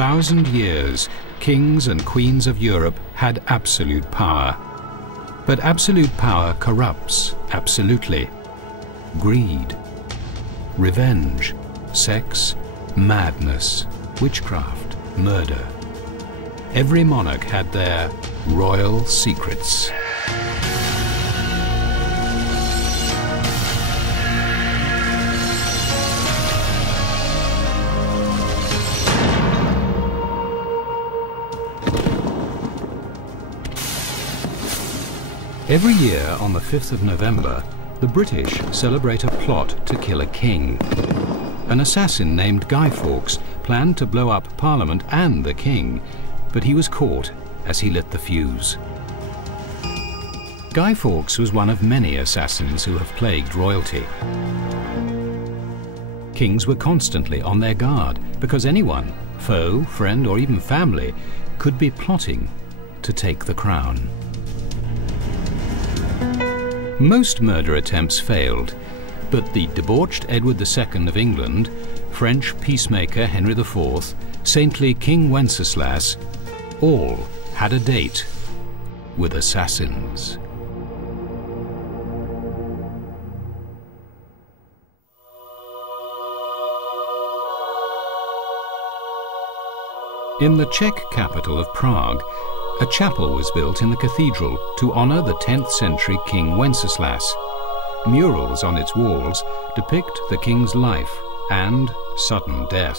1,000 years, kings and queens of Europe had absolute power. But absolute power corrupts absolutely. Greed, revenge, sex, madness, witchcraft, murder. Every monarch had their royal secrets. Every year on the 5th of November, the British celebrate a plot to kill a king. An assassin named Guy Fawkes planned to blow up Parliament and the king, but he was caught as he lit the fuse. Guy Fawkes was one of many assassins who have plagued royalty. Kings were constantly on their guard because anyone, foe, friend, or even family, could be plotting to take the crown. Most murder attempts failed, but the debauched Edward II of England, French peacemaker Henry IV, saintly King Wenceslas, all had a date with assassins. In the Czech capital of Prague, a chapel was built in the cathedral to honor the 10th century King Wenceslas. Murals on its walls depict the king's life and sudden death.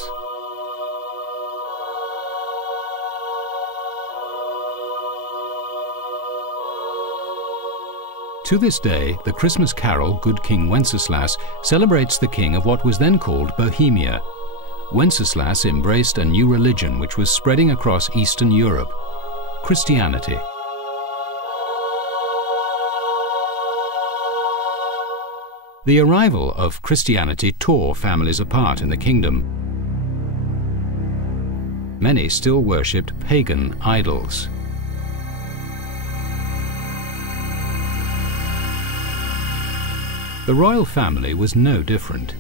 To this day, the Christmas carol Good King Wenceslas celebrates the king of what was then called Bohemia. Wenceslas embraced a new religion which was spreading across Eastern Europe: Christianity. The arrival of Christianity tore families apart in the kingdom. Many still worshipped pagan idols. The royal family was no different.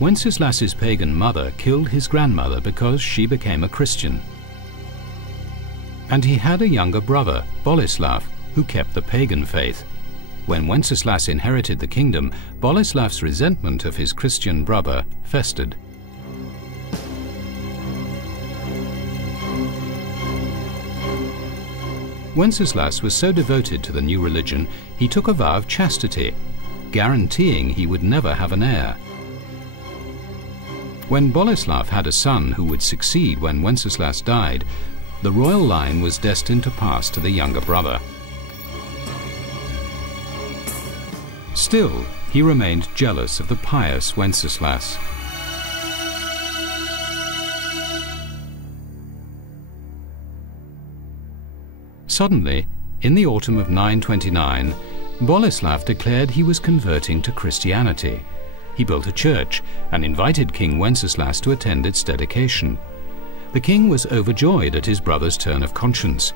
Wenceslas's pagan mother killed his grandmother because she became a Christian. And he had a younger brother, Boleslav, who kept the pagan faith. When Wenceslas inherited the kingdom, Boleslav's resentment of his Christian brother festered. Wenceslas was so devoted to the new religion, he took a vow of chastity, guaranteeing he would never have an heir. When Boleslav had a son who would succeed when Wenceslas died, the royal line was destined to pass to the younger brother. Still, he remained jealous of the pious Wenceslas. Suddenly, in the autumn of 929, Boleslav declared he was converting to Christianity. He built a church and invited King Wenceslas to attend its dedication. The king was overjoyed at his brother's turn of conscience.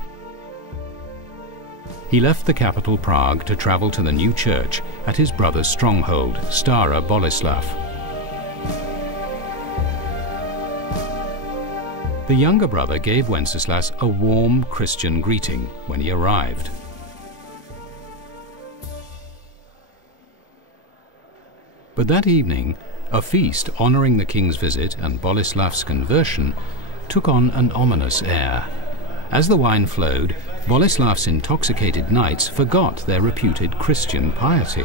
He left the capital Prague to travel to the new church at his brother's stronghold, Stara Boleslav. The younger brother gave Wenceslas a warm Christian greeting when he arrived. But that evening, a feast honoring the king's visit and Boleslav's conversion took on an ominous air. As the wine flowed, Boleslav's intoxicated knights forgot their reputed Christian piety.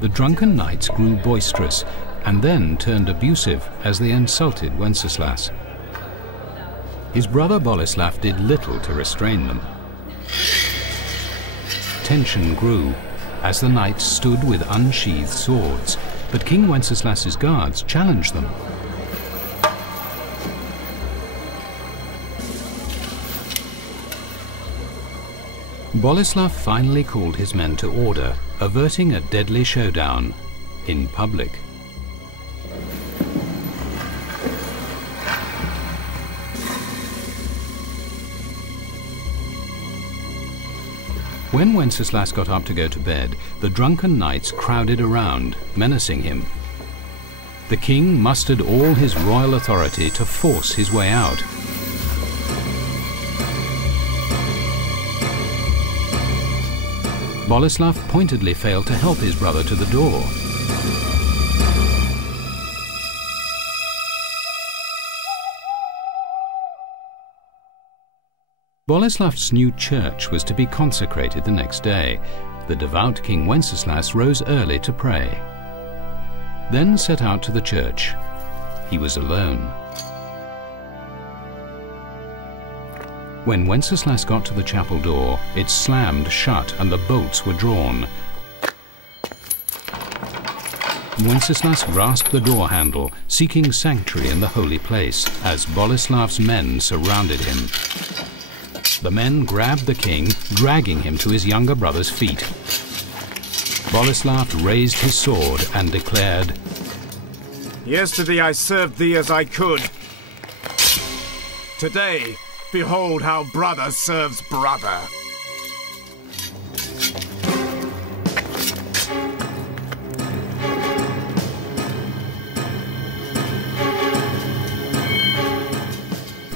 The drunken knights grew boisterous and then turned abusive as they insulted Wenceslas. His brother Boleslav did little to restrain them. Tension grew as the knights stood with unsheathed swords, but King Wenceslas's guards challenged them. Boleslav finally called his men to order, averting a deadly showdown in public. When Wenceslas got up to go to bed, the drunken knights crowded around, menacing him. The king mustered all his royal authority to force his way out. Boleslav pointedly failed to help his brother to the door. Boleslav's new church was to be consecrated the next day. The devout King Wenceslas rose early to pray, then set out to the church. He was alone. When Wenceslas got to the chapel door, it slammed shut and the bolts were drawn. Wenceslas grasped the door handle, seeking sanctuary in the holy place, as Boleslav's men surrounded him. The men grabbed the king, dragging him to his younger brother's feet. Boleslav raised his sword and declared, "Yesterday I served thee as I could. Today, behold how brother serves brother."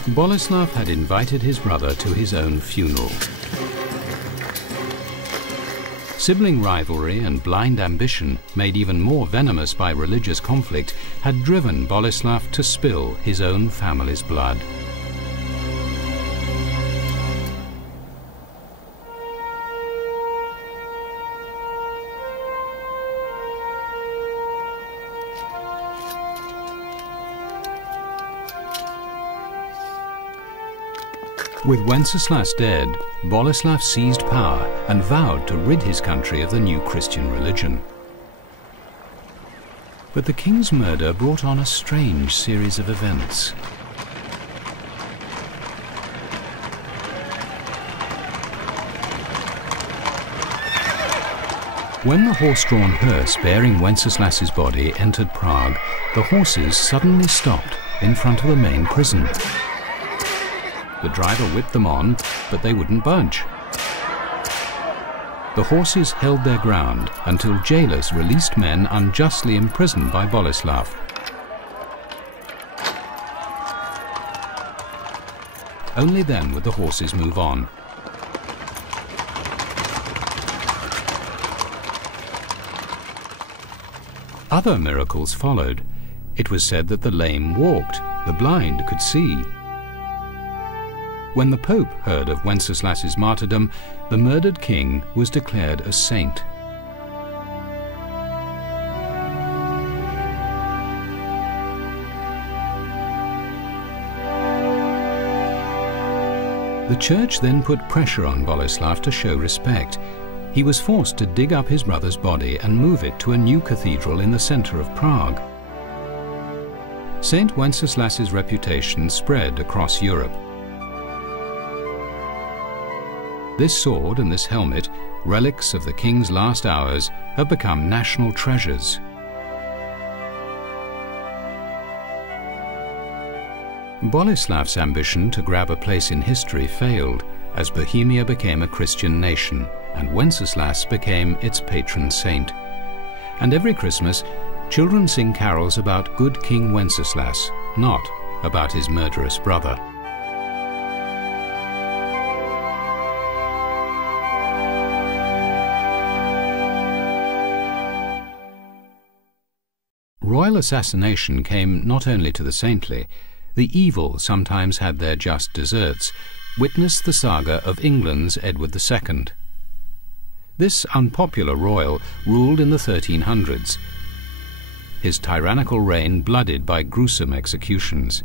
Boleslav had invited his brother to his own funeral. Sibling rivalry and blind ambition, made even more venomous by religious conflict, had driven Boleslav to spill his own family's blood. With Wenceslas dead, Boleslav seized power and vowed to rid his country of the new Christian religion. But the king's murder brought on a strange series of events. When the horse-drawn hearse bearing Wenceslas's body entered Prague, the horses suddenly stopped in front of the main prison. The driver whipped them on, but they wouldn't budge. The horses held their ground until jailers released men unjustly imprisoned by Boleslav. Only then would the horses move on. Other miracles followed. It was said that the lame walked, the blind could see. When the Pope heard of Wenceslas's martyrdom, the murdered king was declared a saint. The church then put pressure on Boleslav to show respect. He was forced to dig up his brother's body and move it to a new cathedral in the center of Prague. Saint Wenceslas's reputation spread across Europe. This sword and this helmet, relics of the king's last hours, have become national treasures. Boleslav's ambition to grab a place in history failed, as Bohemia became a Christian nation, and Wenceslas became its patron saint. And every Christmas, children sing carols about good King Wenceslas, not about his murderous brother. Royal assassination came not only to the saintly. The evil sometimes had their just deserts. Witness the saga of England's Edward II. This unpopular royal ruled in the 1300s. His tyrannical reign blooded by gruesome executions.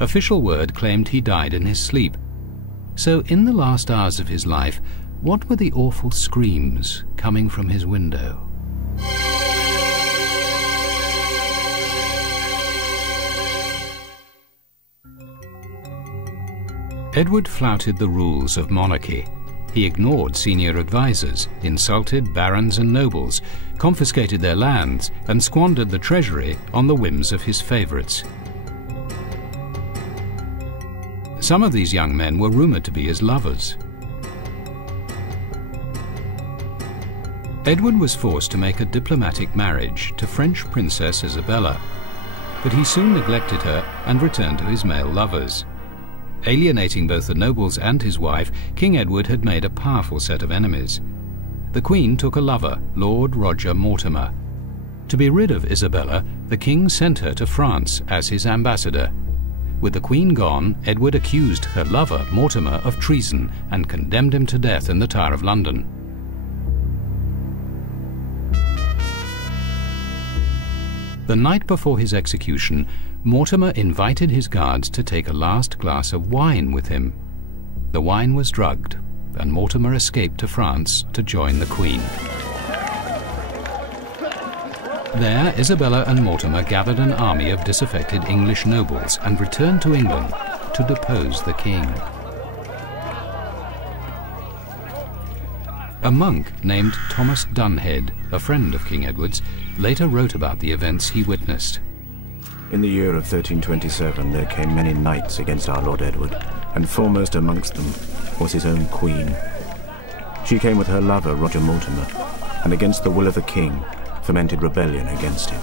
Official word claimed he died in his sleep. So in the last hours of his life, what were the awful screams coming from his window? Edward flouted the rules of monarchy. He ignored senior advisors, insulted barons and nobles, confiscated their lands, and squandered the treasury on the whims of his favorites. Some of these young men were rumoured to be his lovers. Edward was forced to make a diplomatic marriage to French Princess Isabella, but he soon neglected her and returned to his male lovers. Alienating both the nobles and his wife, King Edward had made a powerful set of enemies. The Queen took a lover, Lord Roger Mortimer. To be rid of Isabella, the King sent her to France as his ambassador. With the Queen gone, Edward accused her lover, Mortimer, of treason and condemned him to death in the Tower of London. The night before his execution, Mortimer invited his guards to take a last glass of wine with him. The wine was drugged, and Mortimer escaped to France to join the Queen. There, Isabella and Mortimer gathered an army of disaffected English nobles and returned to England to depose the king. A monk named Thomas Dunhead, a friend of King Edward's, later wrote about the events he witnessed. In the year of 1327 there came many knights against our Lord Edward, and foremost amongst them was his own queen. She came with her lover Roger Mortimer, and against the will of the king fomented rebellion against him.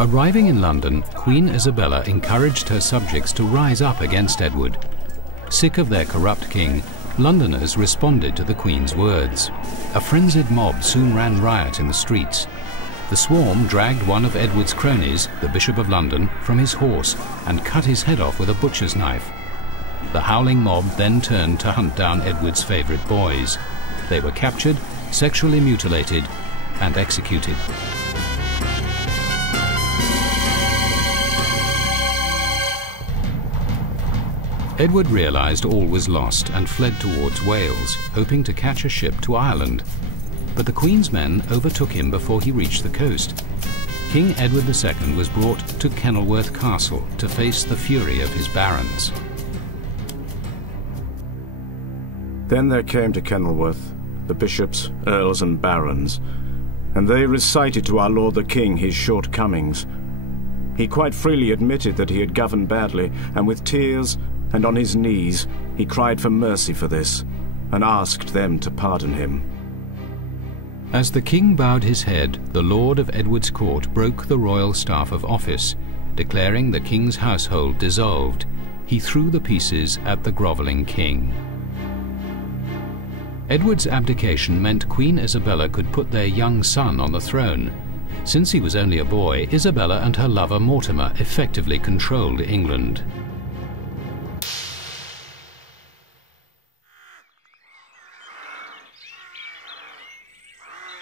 Arriving in London, Queen Isabella encouraged her subjects to rise up against Edward. Sick of their corrupt king, Londoners responded to the Queen's words. A frenzied mob soon ran riot in the streets. The swarm dragged one of Edward's cronies, the Bishop of London, from his horse and cut his head off with a butcher's knife. The howling mob then turned to hunt down Edward's favourite boys. They were captured, sexually mutilated, and executed. Edward realised all was lost and fled towards Wales, hoping to catch a ship to Ireland. But the Queen's men overtook him before he reached the coast. King Edward II was brought to Kenilworth Castle to face the fury of his barons. Then there came to Kenilworth the bishops, earls and barons, and they recited to our Lord the King his shortcomings. He quite freely admitted that he had governed badly, and with tears and on his knees he cried for mercy for this, and asked them to pardon him. As the king bowed his head, the Lord of Edward's court broke the royal staff of office, declaring the king's household dissolved. He threw the pieces at the grovelling king. Edward's abdication meant Queen Isabella could put their young son on the throne. Since he was only a boy, Isabella and her lover Mortimer effectively controlled England.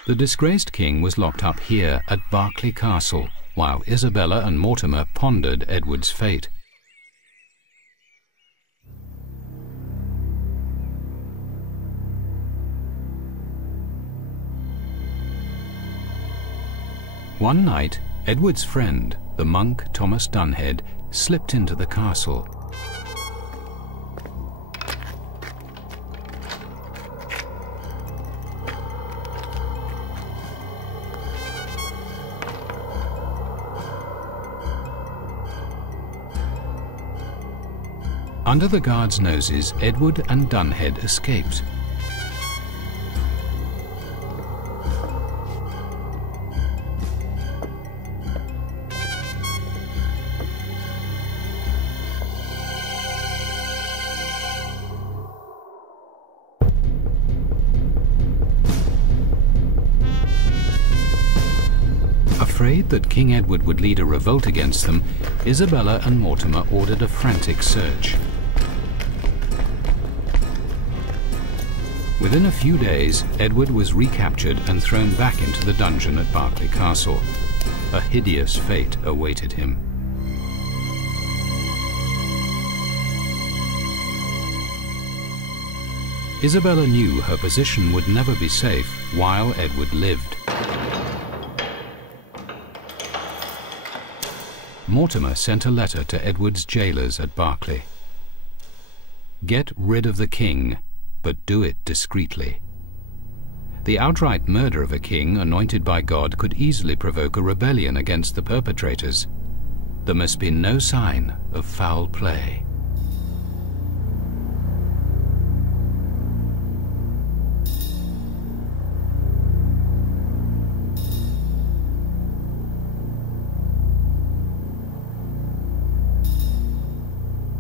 The disgraced king was locked up here at Berkeley Castle, while Isabella and Mortimer pondered Edward's fate. One night, Edward's friend, the monk Thomas Dunhead, slipped into the castle. Under the guards' noses, Edward and Dunhead escaped. Afraid that King Edward would lead a revolt against them, Isabella and Mortimer ordered a frantic search. Within a few days, Edward was recaptured and thrown back into the dungeon at Berkeley Castle. A hideous fate awaited him. Isabella knew her position would never be safe while Edward lived. Mortimer sent a letter to Edward's jailers at Berkeley. Get rid of the king, but do it discreetly. The outright murder of a king anointed by God could easily provoke a rebellion against the perpetrators. There must be no sign of foul play.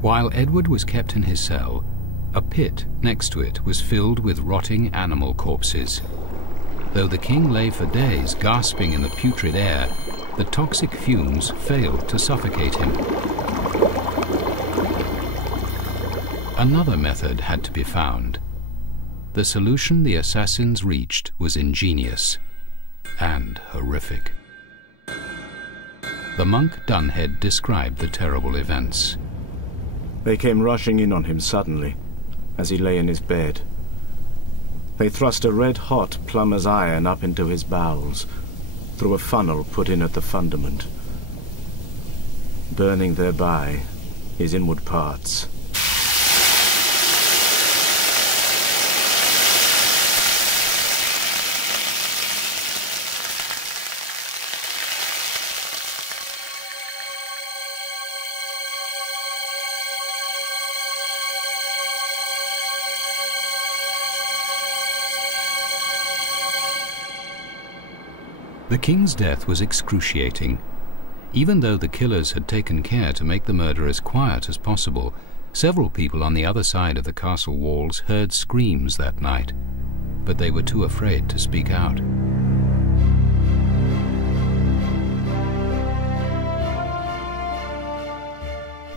While Edward was kept in his cell, a pit next to it was filled with rotting animal corpses. Though the king lay for days gasping in the putrid air, the toxic fumes failed to suffocate him. Another method had to be found. The solution the assassins reached was ingenious and horrific. The monk Dunhead described the terrible events. They came rushing in on him suddenly, as he lay in his bed. They thrust a red-hot plumber's iron up into his bowels, through a funnel put in at the fundament, burning thereby his inward parts. The king's death was excruciating. Even though the killers had taken care to make the murder as quiet as possible, several people on the other side of the castle walls heard screams that night, but they were too afraid to speak out.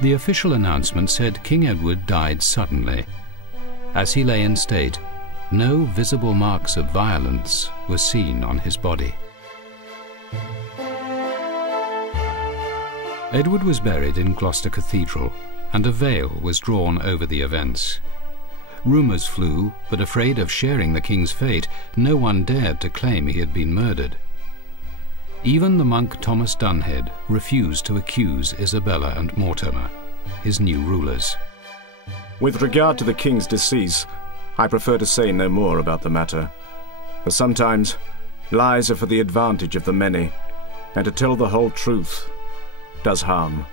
The official announcement said King Edward died suddenly. As he lay in state, no visible marks of violence were seen on his body. Edward was buried in Gloucester Cathedral, and a veil was drawn over the events. Rumours flew, but afraid of sharing the king's fate, no one dared to claim he had been murdered. Even the monk Thomas Dunhead refused to accuse Isabella and Mortimer, his new rulers. With regard to the king's decease, I prefer to say no more about the matter, for sometimes lies are for the advantage of the many, and to tell the whole truth does harm.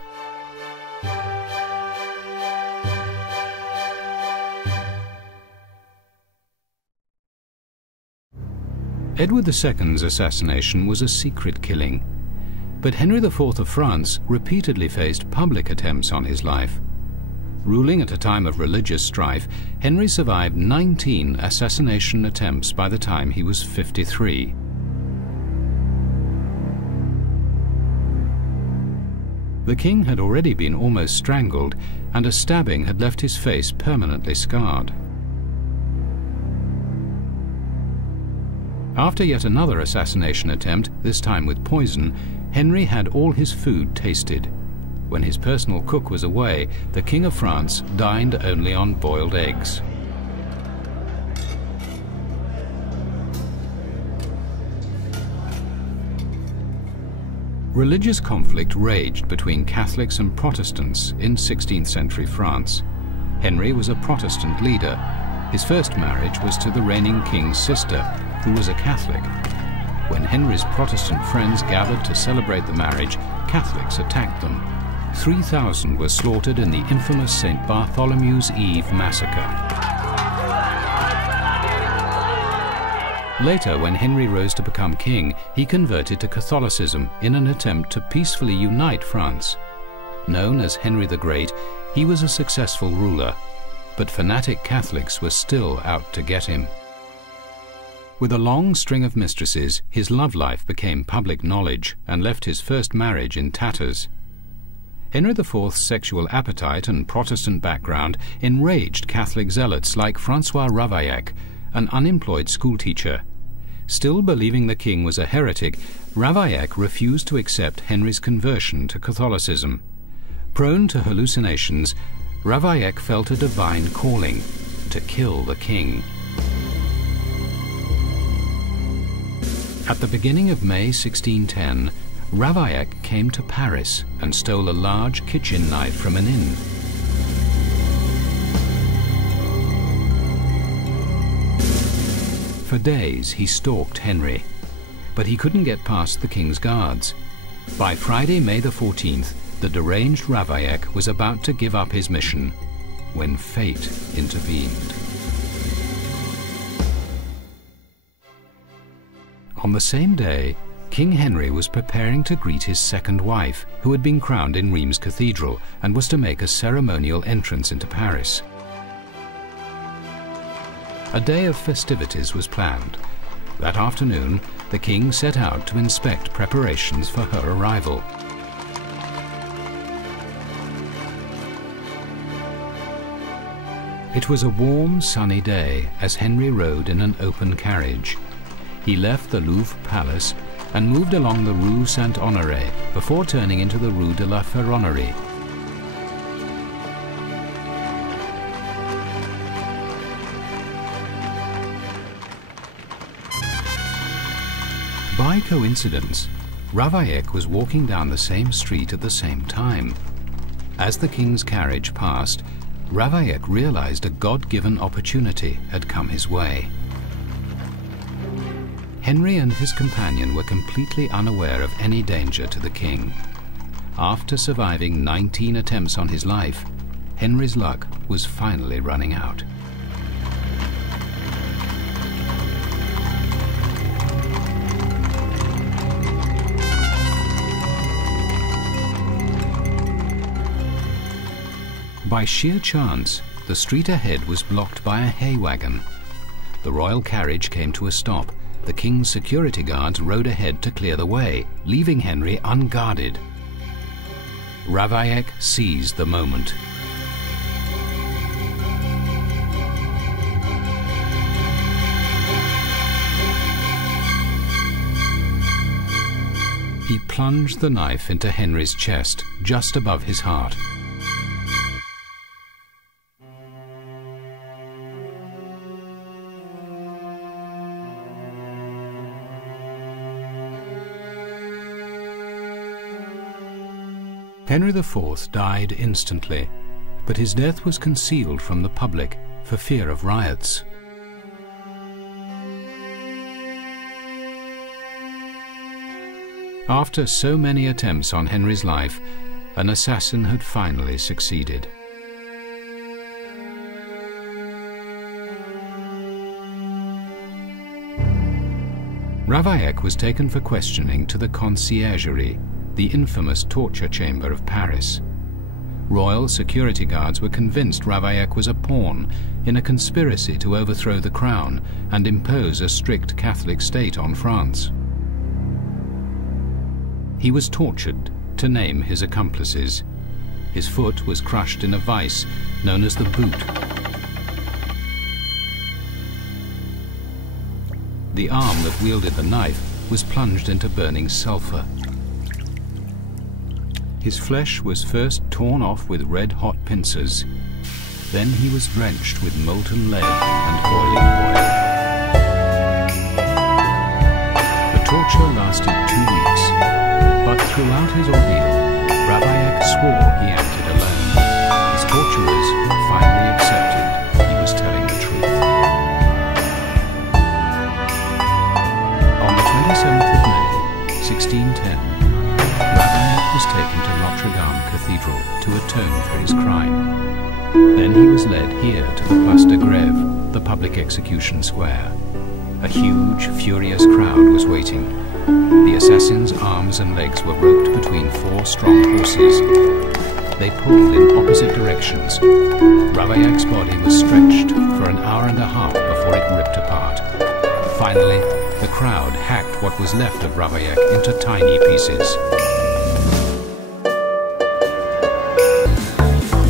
Edward II's assassination was a secret killing, but Henry IV of France repeatedly faced public attempts on his life. Ruling at a time of religious strife, Henry survived 19 assassination attempts by the time he was 53. The king had already been almost strangled, and a stabbing had left his face permanently scarred. After yet another assassination attempt, this time with poison, Henry had all his food tasted. When his personal cook was away, the King of France dined only on boiled eggs. Religious conflict raged between Catholics and Protestants in 16th century France. Henry was a Protestant leader. His first marriage was to the reigning king's sister, who was a Catholic. When Henry's Protestant friends gathered to celebrate the marriage, Catholics attacked them. 3,000 were slaughtered in the infamous St. Bartholomew's Eve massacre. Later, when Henry rose to become king, he converted to Catholicism in an attempt to peacefully unite France. Known as Henry the Great, he was a successful ruler, but fanatic Catholics were still out to get him. With a long string of mistresses, his love life became public knowledge and left his first marriage in tatters. Henry IV's sexual appetite and Protestant background enraged Catholic zealots like Francois Ravaillac, an unemployed schoolteacher. Still believing the king was a heretic, Ravaillac refused to accept Henry's conversion to Catholicism. Prone to hallucinations, Ravaillac felt a divine calling to kill the king. At the beginning of May 1610, Ravaillac came to Paris and stole a large kitchen knife from an inn. For days he stalked Henry, but he couldn't get past the king's guards. By Friday, May the 14th, the deranged Ravaillac was about to give up his mission when fate intervened. On the same day, King Henry was preparing to greet his second wife, who had been crowned in Rheims Cathedral and was to make a ceremonial entrance into Paris. A day of festivities was planned. That afternoon, the king set out to inspect preparations for her arrival. It was a warm, sunny day as Henry rode in an open carriage. He left the Louvre Palace and moved along the Rue Saint-Honoré before turning into the Rue de la Ferronnerie. By coincidence, Ravaillac was walking down the same street at the same time. As the king's carriage passed, Ravaillac realized a God-given opportunity had come his way. Henry and his companion were completely unaware of any danger to the king. After surviving 19 attempts on his life, Henry's luck was finally running out. By sheer chance, the street ahead was blocked by a hay wagon. The royal carriage came to a stop. The king's security guards rode ahead to clear the way, leaving Henry unguarded. Ravaillac seized the moment. He plunged the knife into Henry's chest, just above his heart. Henry IV died instantly, but his death was concealed from the public for fear of riots. After so many attempts on Henry's life, an assassin had finally succeeded. Ravaillac was taken for questioning to the Conciergerie, the infamous torture chamber of Paris. Royal security guards were convinced Ravaillac was a pawn in a conspiracy to overthrow the crown and impose a strict Catholic state on France. He was tortured to name his accomplices. His foot was crushed in a vice known as the boot. The arm that wielded the knife was plunged into burning sulfur. His flesh was first torn off with red-hot pincers. Then he was drenched with molten lead and boiling oil. The torture lasted 2 weeks, but throughout his ordeal, Ravaillac swore he acted alone. His torturers finally accepted he was telling the truth. On the 27th of May, 1610, Ravaillac was taken to Notre Dame Cathedral to atone for his crime. Then he was led here to the Place de Grève, the public execution square. A huge, furious crowd was waiting. The assassin's arms and legs were roped between 4 strong horses. They pulled in opposite directions. Ravaillac's body was stretched for an hour and a half before it ripped apart. Finally, the crowd hacked what was left of Ravaillac into tiny pieces.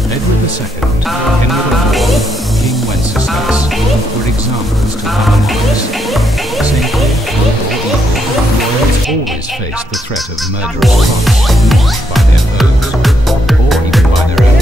Edward II, Henry IV, King Wenceslas were examples to other monarchs. Saintly, good or evil, royals always faced the threat of murderous plots by their foes, or even by their own